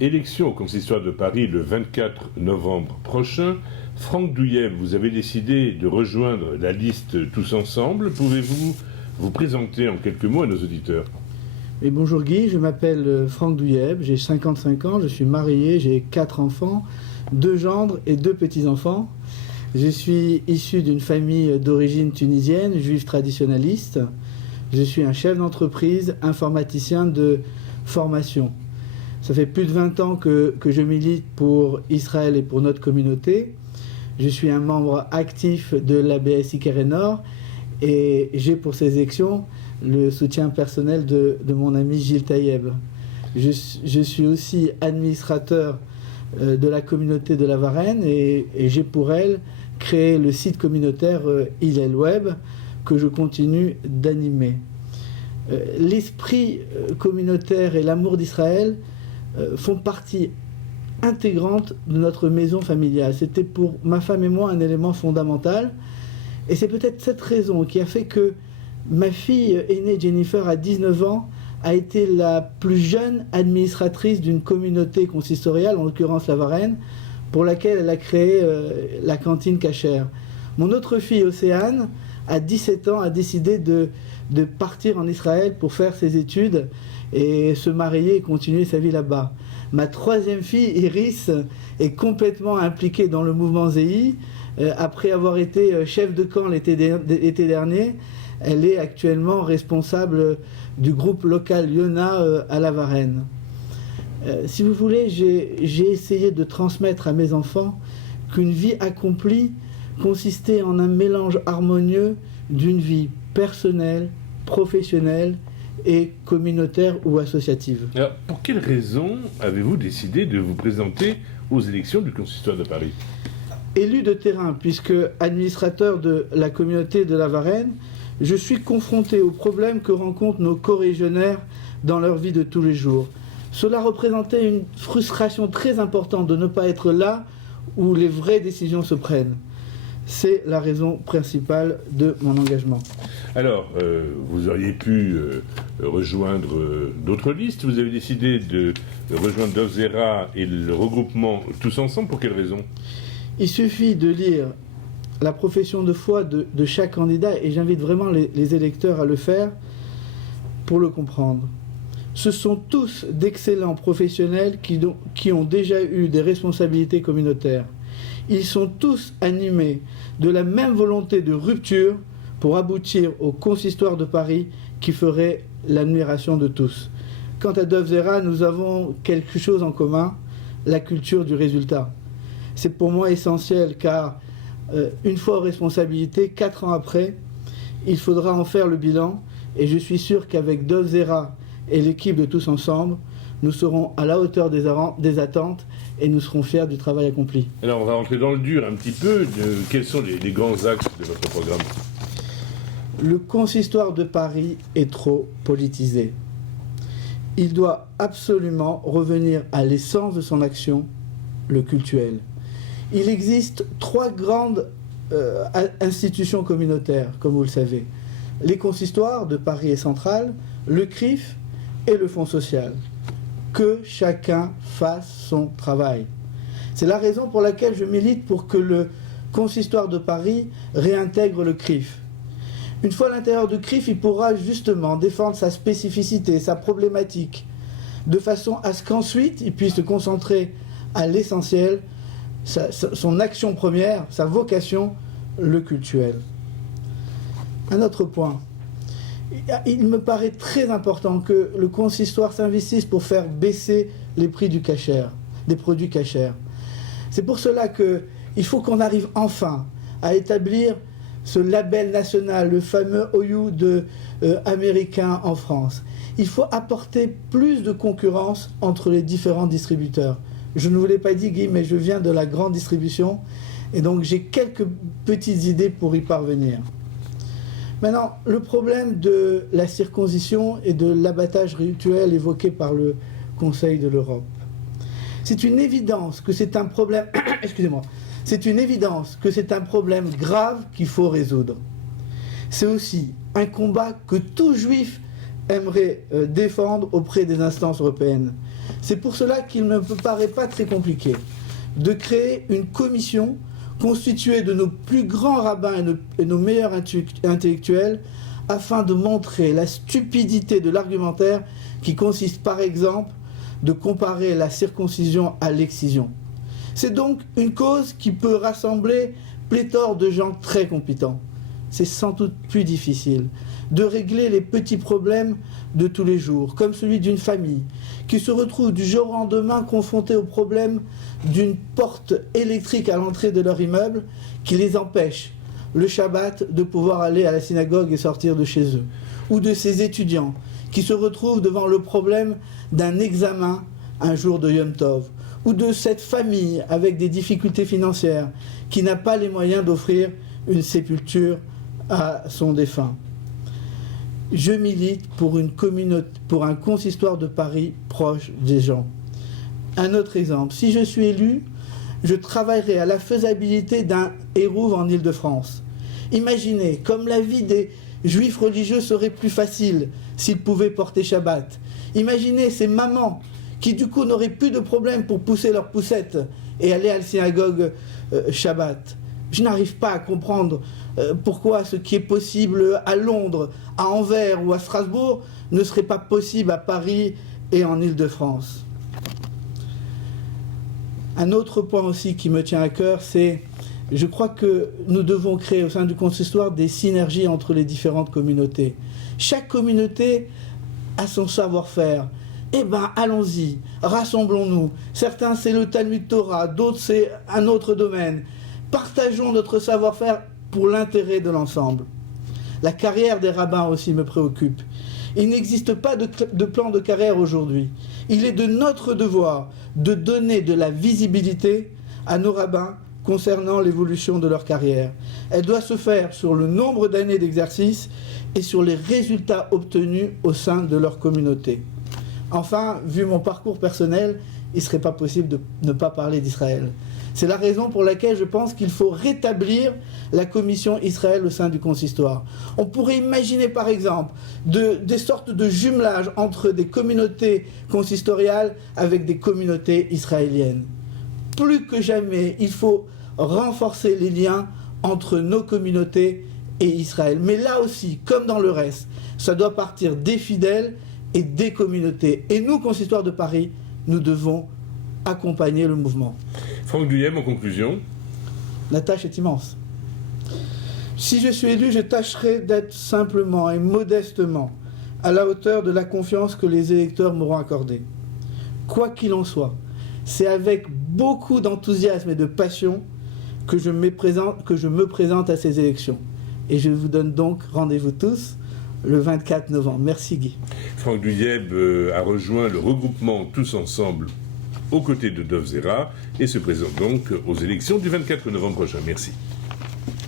Élection au consistoire de Paris le 24 novembre prochain. Franck Douillet, vous avez décidé de rejoindre la liste Tous Ensemble. Pouvez-vous vous présenter en quelques mots à nos auditeurs ? Et bonjour Guy, je m'appelle Franck Douillet, j'ai 55 ans, je suis marié, j'ai 4 enfants, 2 gendres et 2 petits-enfants. Je suis issu d'une famille d'origine tunisienne, juive traditionnaliste. Je suis un chef d'entreprise, informaticien de formation. Ça fait plus de 20 ans que je milite pour Israël et pour notre communauté. Je suis un membre actif de l'ABS Ikere Nord et j'ai pour ces élections le soutien personnel de mon ami Gilles Taïeb. Je suis aussi administrateur de la communauté de la Varenne et j'ai pour elle créé le site communautaire Hillel Web que je continue d'animer. L'esprit communautaire et l'amour d'Israël font partie intégrante de notre maison familiale. C'était pour ma femme et moi un élément fondamental et c'est peut-être cette raison qui a fait que ma fille aînée Jennifer à 19 ans a été la plus jeune administratrice d'une communauté consistoriale, en l'occurrence la Varenne, pour laquelle elle a créé la cantine cachère. Mon autre fille, Océane, à 17 ans, a décidé de partir en Israël pour faire ses études et se marier et continuer sa vie là-bas. Ma troisième fille, Iris, est complètement impliquée dans le mouvement ZEI. Après avoir été chef de camp l'été dernier, elle est actuellement responsable du groupe local Yona à la Varenne. Si vous voulez, j'ai essayé de transmettre à mes enfants qu'une vie accomplie consistait en un mélange harmonieux d'une vie personnelle, professionnelle et communautaire ou associative. Alors, pour quelles raisons avez-vous décidé de vous présenter aux élections du consistoire de Paris ? Élu de terrain, puisque administrateur de la communauté de la Varenne, je suis confronté aux problèmes que rencontrent nos corégionnaires dans leur vie de tous les jours. Cela représentait une frustration très importante de ne pas être là où les vraies décisions se prennent. C'est la raison principale de mon engagement. Alors, vous auriez pu rejoindre d'autres listes. Vous avez décidé de rejoindre Dov Zera et le regroupement Tous Ensemble. Pour quelle raison ? Il suffit de lire la profession de foi de chaque candidat et j'invite vraiment les électeurs à le faire pour le comprendre. Ce sont tous d'excellents professionnels qui ont déjà eu des responsabilités communautaires. Ils sont tous animés de la même volonté de rupture pour aboutir au consistoire de Paris qui ferait l'admiration de tous. Quant à Dov Zera, nous avons quelque chose en commun, la culture du résultat. C'est pour moi essentiel car une fois aux responsabilités, 4 ans après, il faudra en faire le bilan et je suis sûr qu'avec Dov Zera et l'équipe de Tous Ensemble, nous serons à la hauteur des attentes et nous serons fiers du travail accompli. Alors on va rentrer dans le dur un petit peu. Quels sont les grands axes de votre programme ? Le consistoire de Paris est trop politisé. Il doit absolument revenir à l'essence de son action, le cultuel. Il existe 3 grandes institutions communautaires, comme vous le savez. Les consistoires de Paris et Centrale, le CRIF et le Fonds social. Que chacun fasse son travail. C'est la raison pour laquelle je milite pour que le consistoire de Paris réintègre le CRIF. Une fois à l'intérieur du CRIF, il pourra justement défendre sa spécificité, sa problématique, de façon à ce qu'ensuite il puisse se concentrer à l'essentiel, son action première, sa vocation, le cultuel. Un autre point. Il me paraît très important que le consistoire s'investisse pour faire baisser les prix des produits cachers. C'est pour cela qu'il faut qu'on arrive enfin à établir ce label national, le fameux OU américain en France. Il faut apporter plus de concurrence entre les différents distributeurs. Je ne vous l'ai pas dit, Guy, mais je viens de la grande distribution et donc j'ai quelques petites idées pour y parvenir. Maintenant, le problème de la circoncision et de l'abattage rituel évoqué par le Conseil de l'Europe. C'est une évidence que c'est un problème... Excusez-moi. C'est une évidence que c'est un problème grave qu'il faut résoudre. C'est aussi un combat que tout juif aimerait défendre auprès des instances européennes. C'est pour cela qu'il ne me paraît pas très compliqué de créer une commission constituée de nos plus grands rabbins et nos meilleurs intellectuels afin de montrer la stupidité de l'argumentaire qui consiste par exemple de comparer la circoncision à l'excision. C'est donc une cause qui peut rassembler pléthore de gens très compétents. C'est sans doute plus difficile de régler les petits problèmes de tous les jours, comme celui d'une famille qui se retrouve du jour au lendemain confrontée au problème d'une porte électrique à l'entrée de leur immeuble qui les empêche le Shabbat de pouvoir aller à la synagogue et sortir de chez eux, ou de ces étudiants qui se retrouvent devant le problème d'un examen un jour de Yom Tov, ou de cette famille avec des difficultés financières qui n'a pas les moyens d'offrir une sépulture à son défunt. Je milite pour un consistoire de Paris proche des gens. Un autre exemple, si je suis élu, je travaillerai à la faisabilité d'un hérouve en Île-de-France. Imaginez comme la vie des juifs religieux serait plus facile s'ils pouvaient porter Shabbat. Imaginez ces mamans qui du coup n'auraient plus de problème pour pousser leurs poussettes et aller à la synagogue Shabbat. Je n'arrive pas à comprendre pourquoi ce qui est possible à Londres, à Anvers ou à Strasbourg ne serait pas possible à Paris et en Île-de-France. Un autre point aussi qui me tient à cœur, c'est je crois que nous devons créer au sein du consistoire des synergies entre les différentes communautés. Chaque communauté a son savoir-faire. Eh bien, allons-y, rassemblons-nous. Certains, c'est le Talmud Torah, d'autres, c'est un autre domaine. Partageons notre savoir-faire pour l'intérêt de l'ensemble. La carrière des rabbins aussi me préoccupe. Il n'existe pas de plan de carrière aujourd'hui. Il est de notre devoir de donner de la visibilité à nos rabbins concernant l'évolution de leur carrière. Elle doit se faire sur le nombre d'années d'exercice et sur les résultats obtenus au sein de leur communauté. Enfin, vu mon parcours personnel, il ne serait pas possible de ne pas parler d'Israël. C'est la raison pour laquelle je pense qu'il faut rétablir la commission Israël au sein du consistoire. On pourrait imaginer par exemple des sortes de jumelages entre des communautés consistoriales avec des communautés israéliennes. Plus que jamais, il faut renforcer les liens entre nos communautés et Israël. Mais là aussi, comme dans le reste, ça doit partir des fidèles et des communautés. Et nous, consistoire de Paris, nous devons accompagner le mouvement. Franck Duyem, en conclusion. La tâche est immense. Si je suis élu, je tâcherai d'être simplement et modestement à la hauteur de la confiance que les électeurs m'auront accordée. Quoi qu'il en soit, c'est avec beaucoup d'enthousiasme et de passion que je me présente à ces élections. Et je vous donne donc rendez-vous tous le 24 novembre. Merci Guy. Franck Duyem a rejoint le regroupement Tous Ensemble aux côtés de Dov Zera et se présente donc aux élections du 24 novembre prochain. Merci.